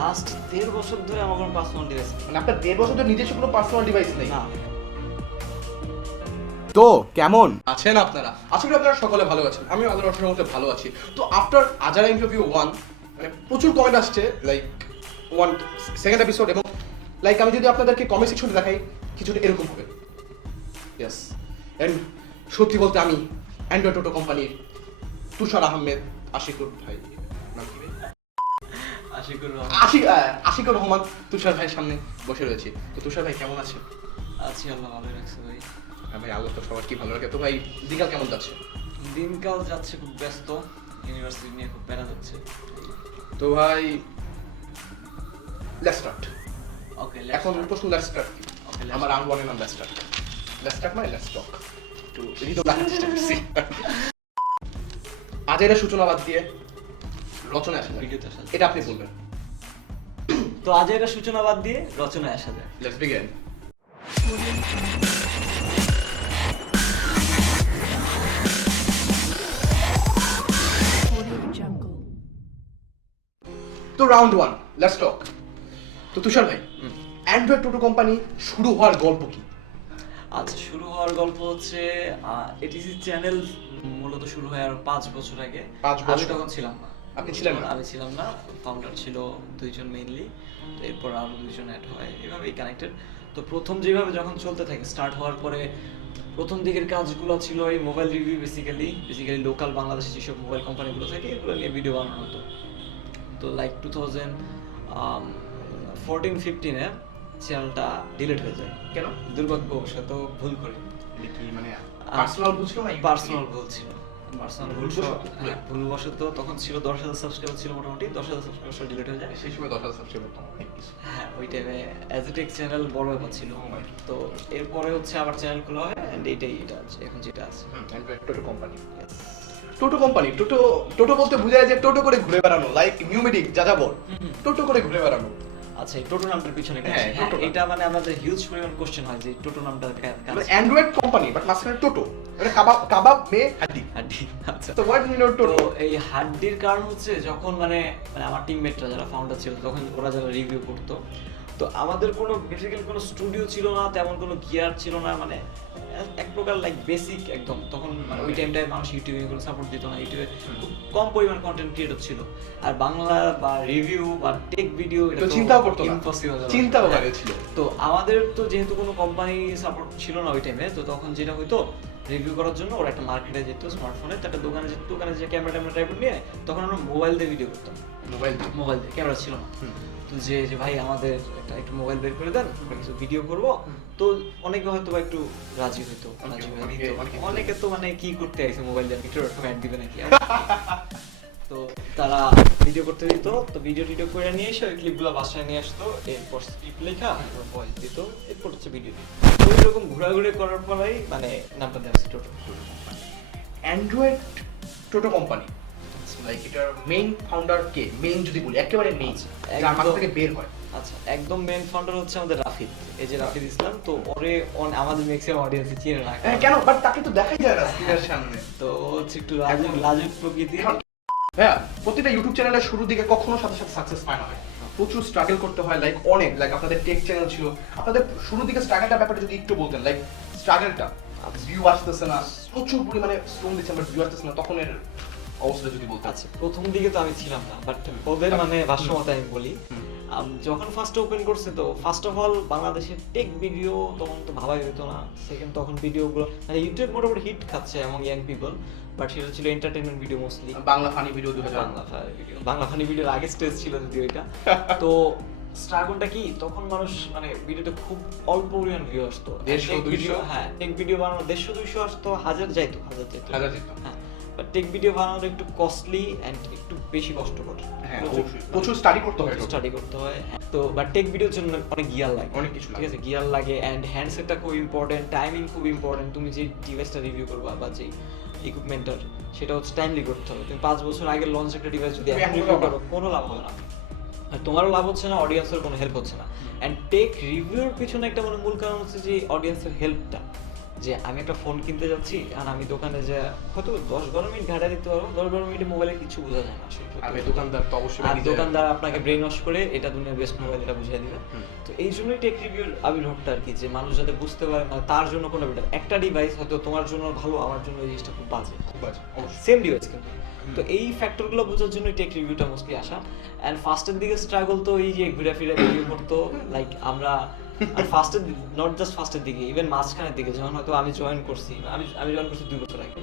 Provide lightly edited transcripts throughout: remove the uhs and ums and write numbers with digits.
Last 1.5 বছর ধরে আমার কোনো পার্সোনাল ডিভাইস মানে আপনার 1.5 বছর ধরে নিজস্ব কোনো পার্সোনাল ডিভাইস নেই? না। তো কেমন আছেন আপনারা? আশা করি আপনারা সকলে ভালো আছেন। আমিও আল্লাহর রহমতে ভালো আছি। তো আফটার আজারা ইন্টারভিউ 1 মানে প্রচুর কমেন্ট আসছে, লাইক 1 সেকেন্ড এপিসোড, এবং লাইক আমি যদি আপনাদেরকে কমেন্ট সেকশনে দেখাই কিছুটা এরকম হবে। ইয়েস, এন্ড সত্যি বলতে আমি অ্যান্ড্রয়েড টোটো কোম্পানির তুষার আহমেদ আশিকুর ভাই, নাম কি ভাই? আশিকুর রহমান তুষার ভাইয়ের সামনে বসে রয়েছি। তো তুষার ভাই কেমন আছে? আছি, আল্লাহ ভালো রাখছে ভাই। হ্যাঁ ভাই, আল্লাহ তো সবার কি ভালো রাখে। তো ভাই দিনকাল কেমন যাচ্ছে? দিনকাল যাচ্ছে খুব ব্যস্ত, ইউনিভার্সিটি নিয়ে খুব প্যারা যাচ্ছে। তো ভাই লেটস স্টার্ট। ওকে, এখন প্রশ্ন লেটস স্টার্ট। Okay, let's আমার আনওয়ানের নাম লেটস স্টার্ট। লেটস স্টার্ট মানে লেটস টক। তো রিদম রাখার চেষ্টা করছি। আজের সূচনাবাদ দিয়ে রচনা আসে ভিডিওতে আসা যায়। এটা আপনি বলবেন। তো আজের সূচনাবাদ দিয়ে রচনায় আসা যায়। Let's begin. তো রাউন্ড 1 লেটস টক। তো তুষার ভাই, অ্যান্ড্রয়েড টোটো কোম্পানি শুরু হওয়ার গল্প কি? আচ্ছা, শুরু হওয়ার গল্প হচ্ছে এটিসি চ্যানেল মূলত শুরু হয় আরো 5 বছর আগে। 5 বছর? আমি তখন ছিলাম না। আপনি ছিলেন না? আমি ছিলাম না। ফাউন্ডার ছিল 2 জন মেইনলি, তো এরপর আরো 2 জন অ্যাড হয়, এভাবেই কানেক্টেড। তো প্রথম যেভাবে যখন চলতে থাকে, স্টার্ট হওয়ার পরে প্রথম দিকের কাজগুলো ছিল এই মোবাইল রিভিউ, বেসিক্যালি লোকাল বাংলাদেশে যেসব মোবাইল কোম্পানিগুলো থাকে এগুলো নিয়ে ভিডিও বানানো হতো। তো লাইক 2014-15-এ চ্যানেলটা ডিলিট হয়ে যায়। কেন? দুর্ভাগ্যবশত ভুল করে। এটা কি মানে পার্সোনাল বুঝছো না? পার্সোনাল ভুল ছিল। পার্সোনাল ভুল ভুলবশত? ভুলবশত তখন ছিল 10,000 সাবস্ক্রাইবার ছিল মোটামুটি। 10,000 সাবস্ক্রাইবার ডিলিট হয়ে যায়। সেই সময় 10,000 সাবস্ক্রাইবার তো অনেক কিছু। হ্যাঁ, ওই টাইমে অ্যাজ এ টেক চ্যানেল বড় ব্যাপার ছিল। তো এরপরে হচ্ছে আবার চ্যানেল খোলা হয়, এন্ড এটা আছে এখন যেটা আছে। অ্যান্ড্রয়েড টোটো কোম্পানি। টোটো কোম্পানি, টোটো বলতে বোঝায় যে টোটো করে ঘুরে বেড়ানো, লাইক নিউমেডিক যাযাবর, টোটো করে ঘুরে বেড়ানো। আচ্ছা, এই টোটো নামটার পিছনে হ্যাঁ, টোটো নাম। এটা মানে আমাদের হিউজ পরিমাণ কোশ্চেন হয় যে টোটো নামটা মানে অ্যান্ড্রয়েড কোম্পানি বাট মাঝখানে টোটো, মানে কাবাব মে হাড্ডি। আচ্ছা, তো হোয়াট মিন অফ তো টোটো? এই হাড্ডির কারণ হচ্ছে যখন মানে আমার টিমমেটরা যারা ফাউন্ডার ছিল তখন ওরা যারা রিভিউ করতো, তো আমাদের কোনো বেসিক্যালি কোনো স্টুডিও ছিল না, তেমন কোনো গিয়ার ছিল না, মানে এক প্রকার লাইক বেসিক একদম। তখন মানে ওই টাইমটায় মানুষ ইউটিউবে এগুলো সাপোর্ট দিত না, ইউটিউবে খুব কম পরিমাণ কন্টেন্ট ক্রিয়েটর ছিল, আর বাংলা বা রিভিউ বা টেক ভিডিও এটা তো চিন্তাও করতো না, ইম্পসিবল, চিন্তাও বাইরে ছিল। তো আমাদের তো যেহেতু কোনো কোম্পানি সাপোর্ট ছিল না ওই টাইমে, তো তখন যেটা হতো রিভিউ করার জন্য ওরা একটা মার্কেটে যেত স্মার্টফোনে, তো একটা দোকানে যে ক্যামেরা টাইপ নিয়ে তখন আমরা মোবাইল দিয়ে ভিডিও করতাম। মোবাইল দিয়ে, ক্যামেরা ছিল না। তো যে ভাই আমাদের একটু মোবাইল বের করে দেন, আমরা কিছু ভিডিও করব। তো অনেকে হয়তো বা একটু রাজি হইতো, অনেকে তো মানে কি করতে আইছে মোবাইল দিয়ে, একটু অ্যাড দিবে নাকি। তো তারা ভিডিও করতে দিত, তো ভিডিও করে নিয়ে এসে ওই ক্লিপগুলো বাসায় নিয়ে আসতো, এরপর স্ক্রিপ্ট লেখা ভয়েস দিত, এরপর হচ্ছে ভিডিও দিত। তো এরকম ঘোরাঘুরি করার পরেই মানে নামটা দেওয়া হচ্ছে টোটো অ্যান্ড্রয়েড টোটো কোম্পানি, লাইক এটার মেইন ফাউন্ডার কে? মেইন যদি বলি একেবারে মেইন, যার মাথা থেকে বের হয়। আচ্ছা, একদম মেইন ফাউন্ডার হচ্ছে আমাদের রাফিদ, এই যে রাফিদ ইসলাম। তো ওরে আমাদের ম্যাক্সিমাম অডিয়েন্সে চিনে না। কেন? বাট তাকে তো দেখাই যায় না স্ক্রিনের সামনে। তো হচ্ছে একটু লাজুক প্রকৃতির। হ্যাঁ, প্রতিটা ইউটিউব চ্যানেলের শুরুর দিকে কখনো সাথে সাকসেস পায় না হয়, প্রচুর স্ট্রাগল করতে হয়, লাইক অনেক, লাইক আপনাদের টেক চ্যানেল ছিল, আপনাদের শুরুর দিকে স্ট্রাগলটার ব্যাপারে যদি একটু বলতেন, লাইক স্ট্রাগলটা, ভিউ আসতেছে না, প্রচুর পরিমাণে শ্রম দিচ্ছে আমরা, ভিউ আসতেছে না, তখন এর অবস্থাটা যদি বলতেন। আচ্ছা, প্রথম দিকে তো আমি ছিলাম না, বাট ওদের মানে ভাষ্যমতে আমি বলি, যখন ফার্স্ট ওপেন করছে, তো ফার্স্ট অফ অল বাংলাদেশের টেক ভিডিও তখন তো ভাবাই হতো না। সেকেন্ড, তখন ভিডিওগুলো মানে ইউটিউব মোটামুটি হিট খাচ্ছে এবং ইয়াং পিপল, বাট সেটা ছিল entertainment video mostly. Bangla funny video 2000, Bangla funny ভিডিওর আগে স্টেজ ছিল যদি ওইটা। তো স্ট্রাগলটা কি, তখন মানুষ মানে ভিডিওতে খুব অল্প পরিমাণ ভিউ আসতো, 150-200। হ্যাঁ, টেক ভিডিও বানানো 150-200 আসতো, হাজার যাইতো। হ্যাঁ, বাট টেক ভিডিও বানানো একটু কস্টলি এন্ড একটু বেশি কষ্টকর। হ্যাঁ, প্রচুর স্টাডি করতে হয়। তো বাট টেক ভিডিওর জন্য অনেক গিয়ার লাগে, অনেক কিছু, ঠিক আছে, গিয়ার লাগে, এন্ড হ্যান্ডসেটটা খুব ইম্পর্টেন্ট, টাইমিং খুব ইম্পর্টেন্ট। তুমি যে ডিভাইসটা রিভিউ করবা বা যে ইকুইপমেন্টটার, সেটা হচ্ছে টাইমলি করতে হবে। তুমি 5 বছর আগে লঞ্চ একটা ডিভাইস যদি এখন রিভিউ করো, কোনো লাভ হবে না, আর তোমারও লাভ হচ্ছে না, অডিয়েন্সের কোনো হেল্প হচ্ছে না। এন্ড টেক রিভিউর পিছনে একটা মানে মূল কারণ হচ্ছে যে অডিয়েন্সের হেল্পটা। যে আমি একটা ফোন কিনতে যাচ্ছি আর আমি দোকানে যে হয়তো 10-12 মিনিট ঘাটা দিতে পারবো, 10-12 মিনিটে মোবাইলে কিছু বোঝা যায় না আসলে। আর এই দোকানদার তো অবশ্যই আর নিজে- দোকানদার আপনাকে ব্রেন ওয়াশ করে এটা দুনিয়ার বেস্ট মোবাইল এটা বুঝিয়ে দিবে। তো এই জন্যই টেক রিভিউর আবির্ভাবটা আর কি, যে মানুষ যাতে বুঝতে পারে না তার জন্য কোনো বেটার একটা ডিভাইস হয়তো তোমার জন্য ভালো, আমার জন্য এই জিনিসটা খুব বাজে, খুব বাজে, অবশ্যই। সেম ডিভাইস কিন্তু। তো এই ফ্যাক্টরগুলো বোঝার জন্য টেক রিভিউটা মোস্টলি আসা। অ্যান্ড ফার্স্টের দিকে স্ট্রাগল তো এই যে ঘুরে ফিরে ভিডিও করতো লাইক আমরা, আর ফার্স্টের নট জাস্ট ফার্স্টের দিকে, ইভেন মাঝখানের দিকে যখন হয়তো আমি জয়েন করছি, আমি জয়েন করছি 2 বছর আগে।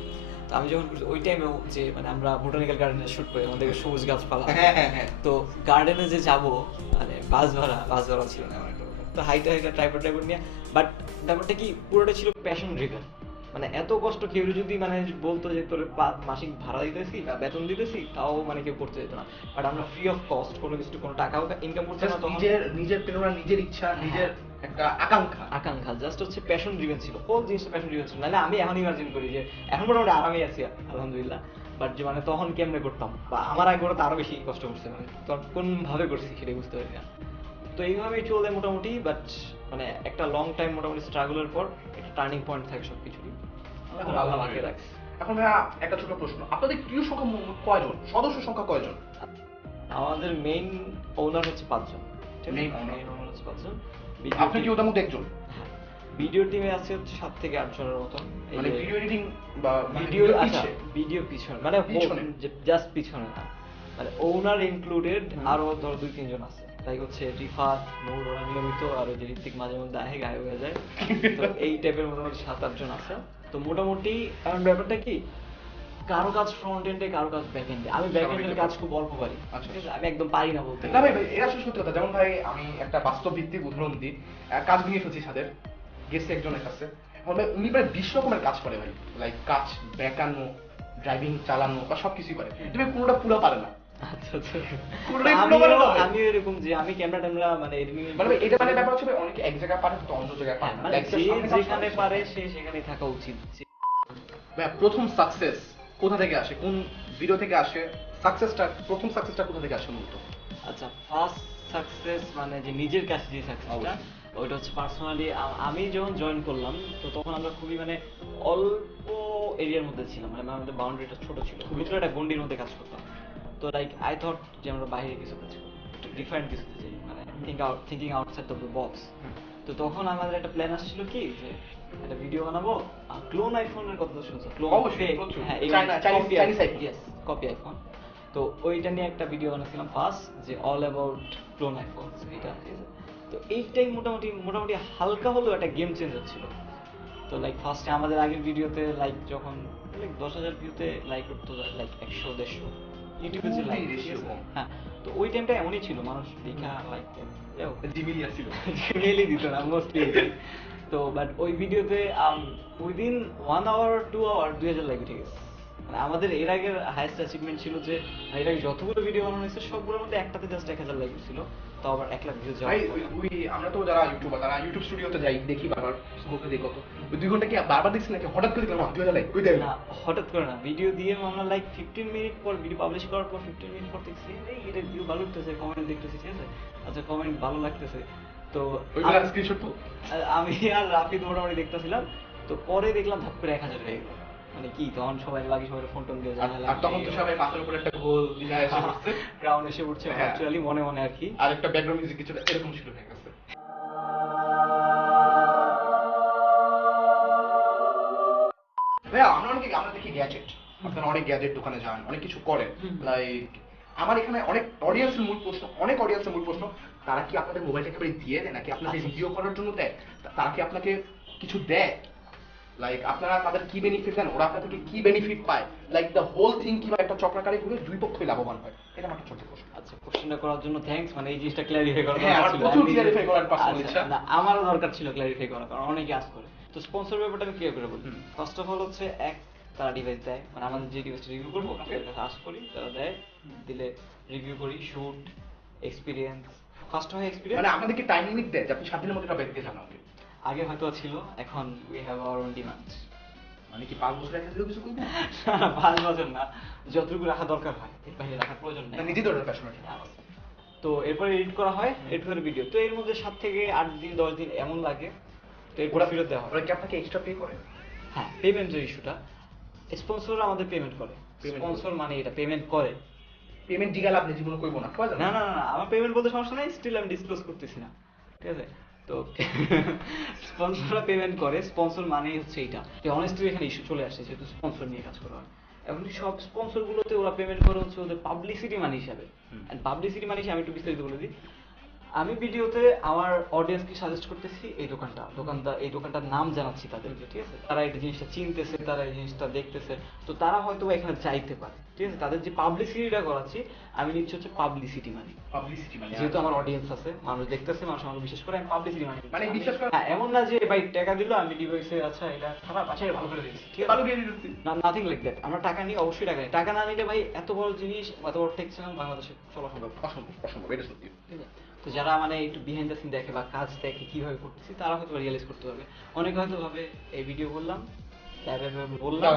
তো আমি যখন করছি ওই টাইমেও যে মানে আমরা বোটানিক্যাল গার্ডেনে শুট করি, আমাদের সবুজ গাছপালা, হ্যাঁ। তো গার্ডেনে যে যাবো মানে বাস ভাড়া ছিল না আমার একটা ব্যাপার। তো হাইটা ট্রাইপড নিয়ে, বাট ব্যাপারটা কি পুরোটা ছিল প্যাশন ড্রিভেন। মানে এত কষ্ট কেউ যদি মানে বলতো যে তোর মাসিক ভাড়া দিতেছি বা বেতন দিতেছি, তাও মানে কেউ করতে যেত না। বাট আমরা ফ্রি অফ কস্ট কোনো কিছু কোনো টাকাও ইনকাম করতে না, তখন নিজের প্রেরণা, নিজের ইচ্ছা, নিজের একটা আকাঙ্ক্ষা জাস্ট হচ্ছে প্যাশন ড্রিভেন ছিল, হোল জিনিসটা প্যাশন ড্রিভেন ছিল। নাহলে আমি এখন ইমাজিন করি যে এখন মোটামুটি আরামেই আছি আলহামদুলিল্লাহ, বাট যে মানে তখন কেমনে করতাম, বা আমার আগে তো আরো বেশি কষ্ট করছে, মানে তখন কোন ভাবে করছি সেটাই বুঝতে পারি না। তো এইভাবেই চলে মোটামুটি, বাট মানে একটা লং টাইম মোটামুটি স্ট্রাগলের পর একটা টার্নিং পয়েন্ট থাকে সবকিছুরই, আল্লাহ বাকি রাখছে। এখন ভাইয়া একটা ছোট প্রশ্ন, আপনাদের ক্রিউ সংখ্যা কয়জন, সদস্য সংখ্যা কয়জন? আমাদের মেইন ওনার হচ্ছে 5 জন। Main owner। মেইন ওনার হচ্ছে 5 জন। আপনি কি ওদের মধ্যে একজন? ভিডিও টিমে আছে হচ্ছে 7 থেকে 8 জনের মতন। মানে ভিডিও এডিটিং বা ভিডিও পিছে? ভিডিও পিছনে মানে পিছনে? জাস্ট পিছনে না, মানে ওনার ইনক্লুডেড আরো ধর 2-3 জন আছে, তাই হচ্ছে রিফাত, নূর, ওরা নিয়মিত, আর ওই যে ঋত্বিক মাঝে মধ্যে আহে গায়ে হয়ে যায়। তো এই টাইপের মোটামুটি 7-8 জন আছে। তো মোটামুটি কারণ ব্যাপারটা কি, কারো কাজ ফ্রন্ট এন্ডে, কারো কাজ ব্যাক এন্ডে। আমি ব্যাক এন্ডের কাজ খুব অল্প পারি, আচ্ছা। ঠিক আছে? আমি একদম পারি না বলতে। না ভাই এটা আসলে সত্যি কথা। যেমন ভাই আমি একটা বাস্তব ভিত্তিক উদাহরণ দিই, কাজ নিয়ে এসেছি সাথে, গেছে একজনের কাছে, এখন ভাই উনি প্রায় 20 রকমের কাজ করে ভাই, লাইক কাজ বেকানো, ড্রাইভিং চালানো বা সবকিছুই করে, তুমি কোনোটা পুরো পারে না। আচ্ছা আচ্ছা। পুরোটাই পুরো পারে না ভাই। আমি এরকম যে আমি ক্যামেরা ট্যামেরা মানে এডিটিং, মানে ভাই, এটা মানে ব্যাপার হচ্ছে ভাই, অনেকে এক জায়গায় পারে তো অন্য জায়গায় পারে না। মানে Like, যে সামনে কাজ যেখানে করে, পারে সে সেখানেই থাকা উচিত। ভাই প্রথম সাকসেস কোথা থেকে আসে, কোন ভিডিও থেকে আসে? প্রথম সাকসেসটা কোথা থেকে আসে মূলত? আচ্ছা, ফার্স্ট সাকসেস মানে যে নিজের কাছে যে সাকসেসটা, অবশ্যই। ওইটা হচ্ছে পার্সোনালি আমি যখন জয়েন করলাম, তো তখন আমরা খুবই মানে অল্প এরিয়ার মধ্যে ছিলাম, মানে আমাদের বাউন্ডারিটা ছোট ছিল, খুবই ছোট একটা গন্ডির মধ্যে কাজ করতাম। তো লাইক আই থট যে আমরা বাইরে কিছু কাজ করবো, একটু ডিফারেন্ট কিছুতে চাই, মানে thinking outside of the box. তো তখন আমাদের একটা প্ল্যান আসছিল কি, যে একটা ভিডিও বানাবো, ক্লোন আইফোনের কথা তো শুনছো, ক্লোন অবশ্যই, প্রচুর। হ্যাঁ, Chinese iPhone। Yes, copy iPhone. তো ওইটা নিয়ে একটা ভিডিও বানাচ্ছিলাম ফার্স্ট, যে অল অ্যাবাউট ক্লোন আইফোন, এটা ঠিক আছে। তো এইটাই মোটামুটি হালকা হলেও একটা গেম চেঞ্জ হচ্ছিল। তো লাইক ফার্স্টে আমাদের আগের ভিডিওতে লাইক যখন লাইক 10,000 ভিউতে লাইক করতো, লাইক 100-150 ইউটিউবে যে লাইক, হ্যাঁ। তো ওই টাইমটা এমনই ছিল, মানুষ দেখা লাইক জিমিলিয়া ছিল, মেলই দিত না মোস্টলি। তো বাট ওই ভিডিওতে উইদিন 1 আওয়ার 2 আওয়ার 2000 লাইক উঠে গেছে। মানে আমাদের এর আগের হাইয়েস্ট অ্যাচিভমেন্ট ছিল যে এর আগে যতগুলো ভিডিও বানানো হয়েছে সবগুলোর মধ্যে একটাতে জাস্ট 1000 লাইক ছিল, তাও আবার 1 লাখ ভিউ যাওয়া। ভাই ওই আমরা তো যারা ইউটিউবার, তারা ইউটিউব স্টুডিওতে যাই, দেখি বারবার স্মোকে দেখি কত, ওই 2 ঘন্টা কি বারবার দেখছি নাকি হঠাৎ করে দেখলাম 2000 লাইক, ওই দেখ না, হঠাৎ করে না, ভিডিও দিয়ে আমরা লাইক 15 মিনিট পর, ভিডিও পাবলিশ করার পর 15 মিনিট পর দেখছি এই এটা ভিউ ভালো উঠতেছে, কমেন্ট দেখতেছি, ঠিক আছে, আচ্ছা কমেন্ট ভালো লাগতেছে। তো ওইগুলা স্ক্রিনশট তো আমি আর রাফিদ মোটামুটি দেখতেছিলাম, তো পরে দেখলাম ধাপ করে 1000 হয়ে গেল। মানে কি তখন সবাই সবাই ফোন টোন দিয়ে যায়, আর তখন তো সবাই মাথার উপর একটা গোল দিনা এসে পড়ছে, ক্রাউন এসে উঠছে হ্যাঁ। অ্যাকচুয়ালি মনে মনে আর কি। আর একটা ব্যাকগ্রাউন্ড মিউজিক কিছুটা এরকম শুরু হয়ে গেছে। ভাইয়া আমরা দেখি গ্যাজেট, আপনারা অনেক গ্যাজেট দোকানে যান, অনেক কিছু করেন, লাইক আমার এখানে অনেক অডিয়েন্সের মূল প্রশ্ন, তারা কি আপনাদের মোবাইলটা একেবারে দিয়ে দেয় নাকি আপনাদের ভিডিও করার জন্য দেয়? তারা কি আপনাকে কিছু দেয়? লাইক আপনারা তাদের কি বেনিফিট দেন, ওরা আপনাদের থেকে কি বেনিফিট পায়? লাইক দ্য হোল থিং কিভাবে একটা চক্রাকারে ঘুরে দুই পক্ষই লাভবান হয়, এটা আমার একটা ছোট প্রশ্ন। আচ্ছা, কোশ্চেনটা করার জন্য থ্যাঙ্কস, মানে এই জিনিসটা ক্ল্যারিফাই করার হ্যাঁ, আমার ছিল। প্রচুর clarify করার personal আচ্ছা, ইচ্ছা। না আমারও দরকার ছিল ক্ল্যারিফাই করা, কারণ অনেকে আস করে। তো স্পন্সর ব্যাপারটা আমি ক্লিয়ার করে বলি। ফার্স্ট অফ অল হচ্ছে তারা ডিভাইস দেয়, মানে আমাদের যে ডিভাইসটা রিভিউ করবো তাদের কাছে আস করি, তারা দেয়, দিলে রিভিউ করি, শুট, এক্সপিরিয়েন্স, ফার্স্ট হয় এক্সপিরিয়েন্স। মানে আপনাদেরকে টাইম লিমিট দেয় যে আপনি 7 দিনের মধ্যে এটা বের দিয়ে যান আমাকে? আগে হয়তো ছিল, এখন we have our own demand. মানে কি 5 বছর রেখে দিলেও কিছু করবো? 5 বছর না, যতটুকু রাখা দরকার হয় এর বাইরে রাখার প্রয়োজন নেই। নিজে তো ওটা প্যাশনেট। তো এরপরে এডিট করা হয়, এডিট করে ভিডিও, তো এর মধ্যে 7 থেকে 8 দিন 10 দিন এমন লাগে। তো এরপর ফেরত দেওয়া হবে। ওরা কি আপনাকে এক্সট্রা পে করে? হ্যাঁ, পেমেন্টের ইস্যুটা, স্পন্সর আমাদের পেমেন্ট করে, স্পন্সর মানে এটা পেমেন্ট করে। পেমেন্ট দিগাল আপনি জীবনে কইবো না, কয় না না না, আমার পেমেন্ট বলতে সমস্যা নাই, স্টিল আমি ডিসক্লোজ করতেছি না, ঠিক আছে? তো স্পন্সররা পেমেন্ট করে, স্পন্সর মানে হচ্ছে এইটা যে অনেস্টলি এখানে ইস্যু চলে আসছে যেহেতু স্পন্সর নিয়ে কাজ করা হয়। এখন সব স্পন্সর গুলোতে ওরা পেমেন্ট করে হচ্ছে ওদের পাবলিসিটি মানি হিসাবে। এন্ড পাবলিসিটি মানি হিসাবে আমি একটু বিস্তারিত বলে দিই। আমি ভিডিওতে আমার অডিয়েন্সকে সাজেস্ট করতেছি এই এই দোকানটার নাম জানাচ্ছি তাদেরকে, ঠিক আছে? তারা এই জিনিসটা চিনতেছে, তারা এই জিনিসটা দেখতেছে, তো তারা হয়তো এখানে চাইতে পারে, ঠিক আছে? তাদের যে পাবলিসিটিটা করাচ্ছি আমি নিচ্ছি হচ্ছে পাবলিসিটি মানি। যেহেতু আমার অডিয়েন্স আছে, মানুষ দেখতেছে, মানুষ আমাকে বিশ্বাস করে, আমি পাবলিসিটি মানি মানে বিশ্বাস করে। হ্যাঁ, এমন না যে ভাই টাকা দিল আমি ডিভাইসে আচ্ছা এটা খারাপ আচ্ছা এটা ভালো করে দিচ্ছি, ঠিক আছে? ভালো দিয়ে দিচ্ছি না, নাথিং লাইক দ্যাট। আমরা টাকা নিই, অবশ্যই টাকা নিই। টাকা না নিলে ভাই এত বড় জিনিস, এত বড় টেক চ্যানেল বাংলাদেশে চলা সম্ভব না। অসম্ভব, এটা সত্যি। ঠিক আছে? তো যারা মানে একটু বিহাইন্ড দ্য সিন দেখে বা কাজ দেখে কিভাবে করতেছি তারা হয়তো রিয়েলাইজ করতে পারবে। অনেকে হয়তো ভাবে এই ভিডিও করলাম, বললাম,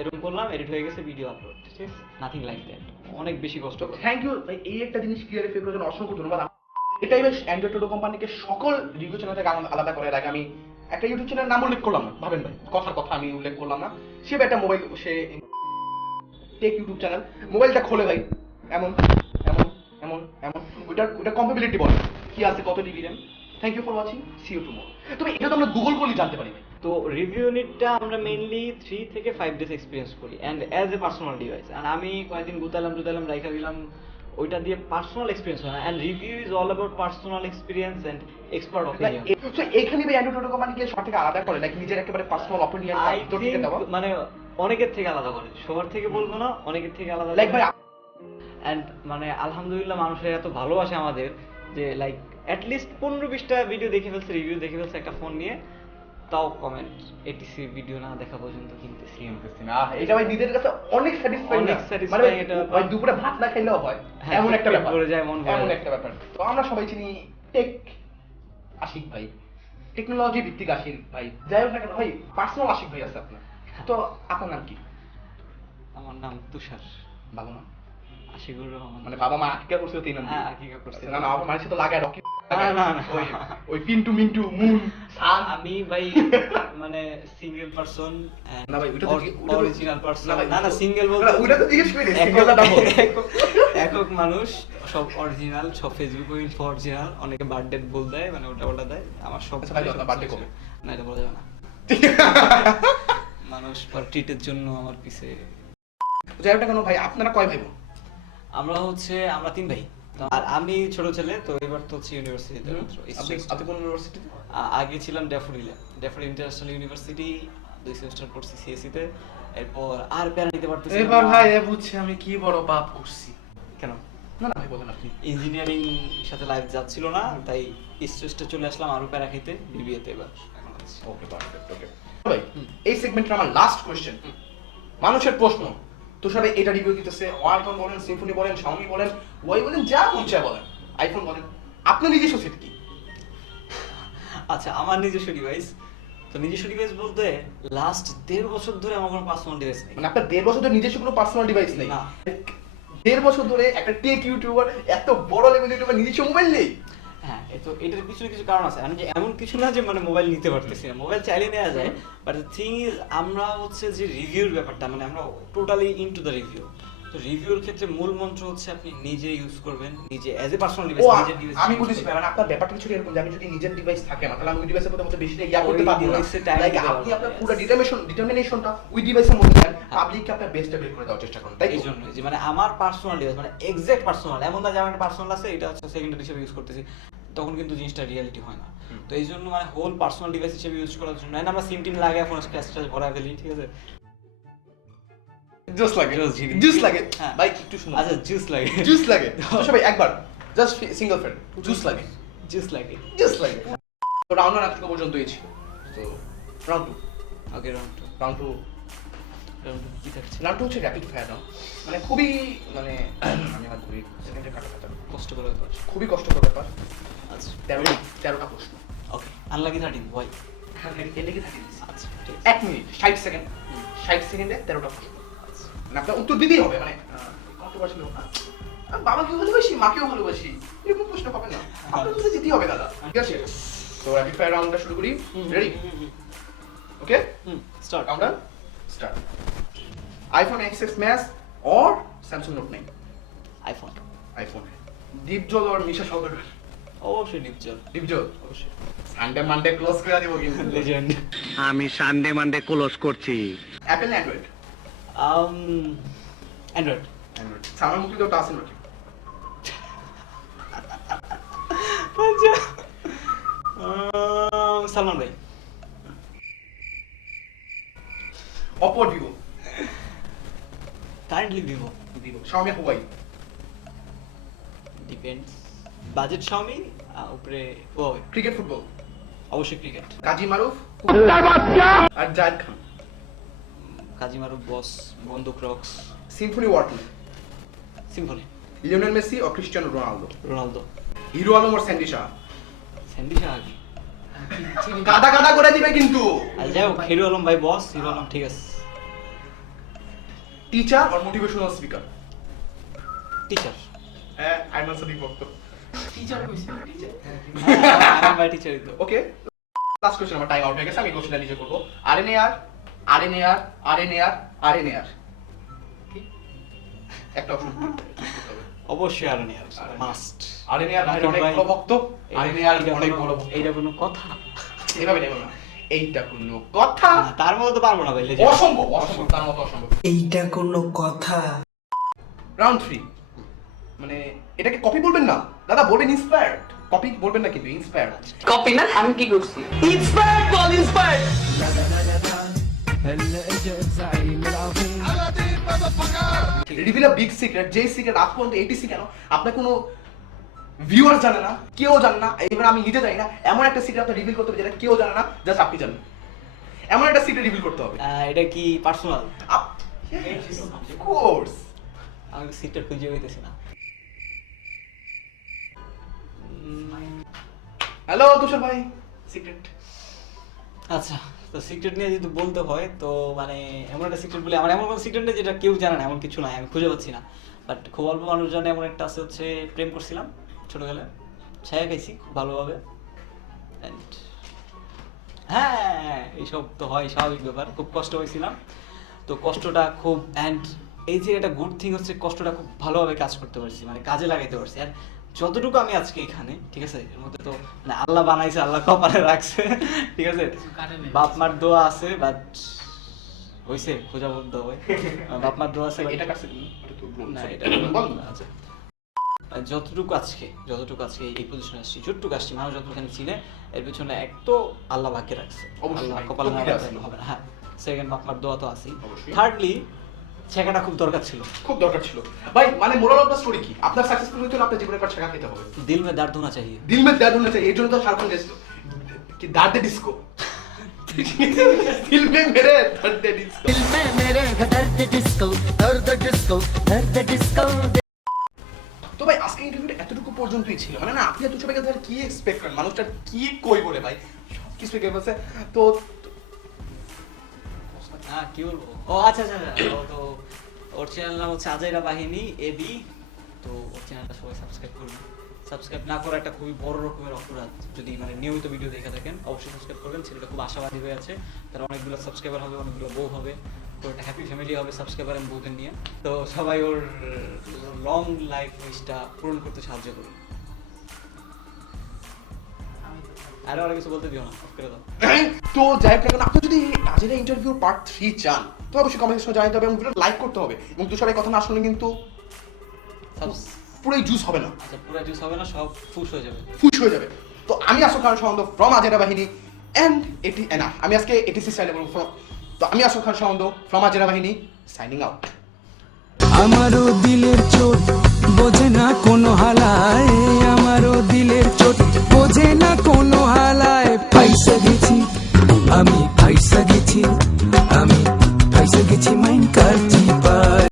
এরকম করলাম, এডিট হয়ে গেছে, ভিডিও আপলোড, ঠিক আছে? Nothing like that. অনেক বেশি কষ্ট করে। থ্যাংক ইউ ভাই, এই একটা জিনিস ক্লিয়ারিফাই করার জন্য অসংখ্য ধন্যবাদ। এটাই বেশ অ্যান্ড্রয়েড টোটো কোম্পানিকে সকল রিভিউ চ্যানেল থেকে আলাদা করে। এর আগে আমি একটা ইউটিউব চ্যানেলের নাম উল্লেখ করলাম না, ভাবেন ভাই, কথার কথা আমি উল্লেখ করলাম না। সে একটা মোবাইল, সে টেক ইউটিউব চ্যানেল, মোবাইলটা খোলে ভাই এমন এমন এমন এমন, ওইটা কম্পেবিলিটি বলে কি আছে, কত ডিবি RAM. Thank you for watching, see you tomorrow. তবে এটা তো আমরা গুগল করলে জানতে পারি ভাই। তো রিভিউ ইউনিটটা আমরা মেইনলি 3 থেকে 5 ডেজ এক্সপেরিয়েন্স করি and as a personal device. আর আমি কয়েকদিন গুতালাম রাইখা দিলাম, ওইটা দিয়ে পার্সোনাল এক্সপেরিয়েন্স হয় না। And review is all about personal experience and expert opinion. So এখানে ভাই অ্যান্ড্রয়েড টোটো কোম্পানিকে সব থেকে আলাদা করে, লাইক নিজের একেবারে পার্সোনাল অপিনিয়ন মানে অনেকের থেকে আলাদা করে, সবার থেকে বলবো না, অনেকের থেকে আলাদা। লাইক ভাই এন্ড মানে আলহামদুলিল্লাহ মানুষের এত ভালোবাসে আমাদের যে লাইক অ্যাটলিস্ট 15-20টা ভিডিও দেখে ফেলছে, রিভিউ দেখে ফেলছে একটা ফোন নিয়ে, তাও কমেন্ট এটিসি ভিডিও না দেখা পর্যন্ত কিনতেছি না। এটা ভাই নিজের কাছে অনেক স্যাটিসফাইং, অনেক মানে স্যাটিসফাইং। এটা ভাই দুপুরে ভাত না খেলেও হয় এমন একটা ব্যাপার, করে যায়, মন ভরে এমন যায়। একটা ব্যাপার। তো আমরা সবাই চিনি টেক আশিক ভাই, টেকনোলজি ভিত্তিক আশিক ভাই, যাই হোক না কেন ভাই, পার্সোনাল আশিক ভাই আছে আপনার। তো আপনার নাম কি? আমার নাম তুষার। বাবা মা? আশিকুর রহমান। মানে বাবা মা আকিকা করছে তিন নাম? হ্যাঁ, আকিকা করছে। না না, বাবা মায়ের সাথে লাগায় রকি, না না ওই পিন্টু মিন্টু মুন সান। আমি ভাই মানে সিঙ্গেল পারসন না ভাই, ওটা অরিজিনাল পারসন। না ভাই, না না, সিঙ্গেল বলতে ওটা তো জিজ্ঞেস করি, সিঙ্গেলটা ডাবল। একক মানুষ, সব অরিজিনাল, সব ফেসবুকে ইনফো অরিজিনাল। অনেকে বার্থডে বল দেয়, মানে ওটা দেয়। আমার সব আচ্ছা ভাই, আপনার বার্থডে কবে? না, এটা বলা যাবে না। মানুষ পার ট্রিটের জন্য আমার পিছে। যাই হোক না কেন ভাই, আপনারা কয় ভাই বোন? আমরা 3 ভাই। আর আমি ছোট ছেলে, তো এবার তো হচ্ছে ইউনিভার্সিটিতে। আপনি কোন ইউনিভার্সিটিতে? আগে ছিলাম ড্যাফোডিল ইন্টারন্যাশনাল ইউনিভার্সিটি, 2 সেমিস্টার পড়ছি সিএসসি তে। এরপর আর প্যারা নিতে পারতেছি না। এবার ভাই বুঝছি আমি কি বড় পাপ করছি। কেন? না না ভাই, বলেন আপনি। ইঞ্জিনিয়ারিং সাথে লাইফ যাচ্ছিল না, তাই স্ট্রেসটা চলে আসলাম আরো প্যারা খেতে, বিবিএ তে এবার এখন আছি। ওকে, পারফেক্ট। ওকে ভাই, এই সেগমেন্টের আমার লাস্ট কোশ্চেন, মানুষের প্রশ্ন। তুষার ভাই এটা রিভিউ দিতেছে, ওয়ালটন বলেন, সিম্ফনি বলেন, শাওমি বলেন, ওয়াই বলেন, যা মন চায় বলেন, আইফোন বলেন, আপনার নিজস্ব সেট কি? আচ্ছা, আমার নিজস্ব ডিভাইস, তো নিজস্ব ডিভাইস বলতে লাস্ট 1.5 বছর ধরে আমার কোনো পার্সোনাল ডিভাইস নেই। মানে আপনার 1.5 বছর ধরে নিজস্ব কোনো পার্সোনাল ডিভাইস নেই? না। 1.5 বছর ধরে একটা টেক ইউটিউবার, এত বড় লেভেল ইউটিউবার, নিজস্ব মোবাইল নেই? হ্যাঁ, এটার পিছনে কিছু কারণ আছে। মানে এমন কিছু না যে মানে মোবাইল নিতে পারতেছি না, মোবাইল চাইলে নেওয়া যায়। বাট দ্য থিং ইজ, আমরা হচ্ছে যে রিভিউর ব্যাপারটা, মানে আমরা টোটালি ইনটু দ্য রিভিউ। তো রিভিউর ক্ষেত্রে মূল মন্ত্র হচ্ছে আপনি নিজে ইউজ করবেন, নিজে অ্যাজ এ পার্সোনাল ডিভাইস, নিজের ডিভাইস। আমি বুঝেছি ভাই, মানে আপনার ব্যাপারটা কিছু এরকম যে আমি যদি নিজের ডিভাইস থাকে না, তাহলে আমি ওই ডিভাইসের মধ্যে বেশি ইয়া করতে পারবো না। লাইক আপনি আপনার পুরো ডিটারমিনেশনটা ওই ডিভাইসের মধ্যে দেন, পাবলিককে আপনার বেস্টটা বের করে দেওয়ার চেষ্টা করুন, তাই এই জন্য যে মানে আমার পার্সোনাল ডিভাইস, মানে এক্সাক্ট পার্সোনাল, এমন না যে আমার একটা পার্সোনাল আছে এটা হচ্ছে সেকেন্ডারি হিসেবে ইউজ করতেছি, তখন কিন্তু জিনিসটা রিয়েলিটি হয় না। তো এই জন্য মানে হোল পার্সোনাল ডিভাইস হিসেবে ইউজ করার জন্য আমরা সিম টিম লাগায় ফোন স্ক্র্যাচ ভরা ফেলি, ঠিক আছে? জুস লাগে, Juice জুস লাগে হ্যাঁ। ভাই, একটু শুনুন। আচ্ছা, জুস লাগে, জুস লাগে তো সবাই একবার জাস্ট সিঙ্গেল ফ্রেন্ড, জুস লাগে, জুস লাগে। জুস লাগে। তো রাউন্ড 1 আজকে পর্যন্তই ছিল। তো রাউন্ড 2, ওকে, রাউন্ড টু কি থাকছে? রাউন্ড 2 হচ্ছে র্যাপিড ফায়ার রাউন্ড। মানে খুবই মানে আমি আমার ধরি সেকেন্ডে কাটা কষ্ট করে ব্যাপার। খুবই কষ্টকর ব্যাপার। আচ্ছা, 13টা প্রশ্ন। ওকে, আনলাকি 13 ভাই। এলে কি থাকে? আচ্ছা, ঠিক আছে। 1 মিনিট 60 সেকেন্ড, 60 সেকেন্ডে 13টা প্রশ্ন। মানে আপনার উত্তর দিতেই হবে, মানে কন্ট্রোভার্সিয়াল হোক না, আমি বাবাকেও ভালোবাসি, মাকেও ভালোবাসি, এরকম প্রশ্ন পাবেন না, আপনার উত্তর দিতেই হবে দাদা, ঠিক আছে? সো র্যাপিড ফায়ার রাউন্ডটা শুরু করি ready okay start countdown start iPhone XS Max और Samsung Note 9 iPhone iPhone Dipjol और মিশা সওদাগর অবশ্যই ডিপজল দীপজল অবশ্যই সানডে মানডে ক্লোজ করে দিব কিন্তু লেজেন্ড আমি সানডে মানডে ক্লোজ করছি অ্যাপল না অ্যান্ড্রয়েড অ্যান্ড্রয়েড অ্যান্ড্রয়েড সামনে মুখে তো টাচ নাকি সালমান ভাই Oppo Vivo currently Vivo Xiaomi Huawei depends budget Xiaomi উপরে Huawei ক্রিকেট ফুটবল অবশ্যই ক্রিকেট কাজী মারুফ আর জায়েদ খান কাজী মারুফ বস বন্দুক rocks Symphony Walton Symphony Lionel Messi और Cristiano Ronaldo Ronaldo Hero Alom और স্যান্ডি শাহ স্যান্ডি শাহাগি কাদা কাদা করে দিবে কিন্তু আর যাই হোক হিরো আলম ভাই বস হিরো আলম ঠিক আছে টিচার और মোটিভেশনাল স্পিকার টিচার হ্যাঁ আইমান সাদিক ভক্ত টিচার কইছে টিচার আমার ভাই টিচারই তো ওকে লাস্ট কোশ্চেন আমার টাইম আউট হয়ে গেছে আমি কোশ্চেনটা নিজে করব আরএনএআর আরএনএআর আরএনএআর আরএনএআর একটা অপশন অবশ্যই আর নিয়ে মাস্ট আরএনএআর ভাই অনেক বড় ভক্ত আরএনএআর অনেক বড় ভক্ত এইটা কোনো কথা এভাবে নেব না এইটা কোনো কথা না, তার মধ্যে তো পারবো না ভাই legend। অসম্ভব অসম্ভব তার মতো অসম্ভব এইটা কোনো কথা রাউন্ড 3 মানে এটাকে কপি বলবেন না দাদা বলবেন ইন্সপায়ার্ড কপি বলবেন না কিন্তু ইন্সপায়ার্ড কপি না আমি কি করছি inspired ball inspired reveal a big secret যে সিক্রেট আজ পর্যন্ত এটিসি কেন আপনার কোনো ভিউয়ার জানে না কেউ জানে না এবার আমি নিজে জানি না এমন একটা সিক্রেট আপনি রিভিল করতে হবে যেটা কেউ জানে না জাস্ট আপনি জানেন এমন একটা সিক্রেট রিভিল করতে হবে এটা কি পার্সোনাল অফ কোর্স আমি সিটটা খুঁজে পেতেছি না হ্যালো তুষার ভাই সিক্রেট আচ্ছা তো সিক্রেট নিয়ে যদি বলতে হয় তো মানে এমন একটা সিক্রেট বলে আমার এমন কোনো সিক্রেট নেই যেটা কেউ জানে না এমন কিছু নাই আমি খুঁজে পাচ্ছি না বাট খুব অল্প মানুষ জানে এমন একটা আছে হচ্ছে প্রেম করছিলাম ছোটবেলায় ছায়া খাইছি খুব ভালোভাবে অ্যান্ড হ্যাঁ এইসব তো হয় স্বাভাবিক ব্যাপার খুব কষ্ট হয়েছিলাম তো কষ্টটা খুব অ্যান্ড এই যে একটা গুড থিং হচ্ছে কষ্টটা খুব ভালোভাবে কাজ করতে পারছি মানে কাজে লাগাইতে পারছি আর যতটুকু আমি আজকে এখানে ঠিক আছে এর মধ্যে তো মানে আল্লাহ বানাইছে আল্লাহ কপালে রাখছে ঠিক আছে বাপ মার দোয়া আছে বাট হইছে খোঁজা বলতে হবে বাপ মার দোয়া আছে but- এটা কাছে না এটা বল আচ্ছা আর যতটুকু আজকে এই পজিশনে আসছি যতটুকু আসছি মানুষ যতখানি চিনে এর পিছনে এক তো আল্লাহ ভাগ্যে রাখছে অবশ্যই আল্লাহ ভাই, কপালে না প্রকৃতি রাখলে আছে। হবে না হ্যাঁ সেকেন্ড বাপ মার দোয়া তো আছেই অবশ্যই। থার্ডলি ছেঁকাটা খুব দরকার ছিল খুব দরকার ছিল ভাই মানে মোরাল অফ দ্য স্টোরি কি আপনার সাকসেসফুল হতে হলে আপনার জীবনে একবার ছেঁকা খেতে হবে দিল মে দর্দ হোনা চাহিয়ে দিল মে দর্দ होना चाहिए এই জন্য তো শাহরুখ খান গেছিল কি দর্দ ডিস্কো দিল মে মেরে দর্দ ডিস্কো दिल में मेरे दर्द डिस्को তো ভাই আজকে ইন্টারভিউটা এতটুকু পর্যন্তই ছিল মানে না আপনি এত ছোট থেকে কি এক্সপেক্ট করেন মানুষটা কি কই বলে ভাই সব কিছু কে বলছে তো হ্যাঁ কি বলবো ও আচ্ছা আচ্ছা আচ্ছা, ও তো ওর চ্যানেল নাম হচ্ছে আজাইরা বাহিনী এবি তো ওর চ্যানেলটা সবাই সাবস্ক্রাইব করবেন সাবস্ক্রাইব না করা একটা খুবই বড় রকমের অপরাধ যদি মানে নিয়মিত ভিডিও দেখে থাকেন অবশ্যই সাবস্ক্রাইব করবেন ছেলেটা খুব আশাবাদী হয়ে আছে তার অনেকগুলো সাবস্ক্রাইবার হবে অনেকগুলো বউ হবে তো একটা হ্যাপি ফ্যামিলি হবে সাবস্ক্রাইবার এবং বউদের নিয়ে তো সবাই ওর লং লাইফ উইশটা পূরণ করতে সাহায্য করুন আরো অনেক কিছু বলতে দিও না off করে দাও তো যাই হোক না কেন, আপনি যদি কাজের ইন্টারভিউ পার্ট 3 চান তো অবশ্যই কমেন্ট সেকশনে জানাতে হবে এবং ভিডিও লাইক করতে হবে এবং তুষারের কথা না শুনলে কিন্তু পুরোই জুস হবে না আচ্ছা পুরো জুস হবে না সব ফুস হয়ে যাবে ফুস হয়ে যাবে তো আমি আসল খান সামন্ত ফ্রম আজেরা বাহিনী এন্ড এটি না আমি আজকে এটিসি স্টাইলে বলবো তো আমি আসল খান সামন্ত ফ্রম আজেরা বাহিনী সাইনিং আউট আমারও দিলের চোট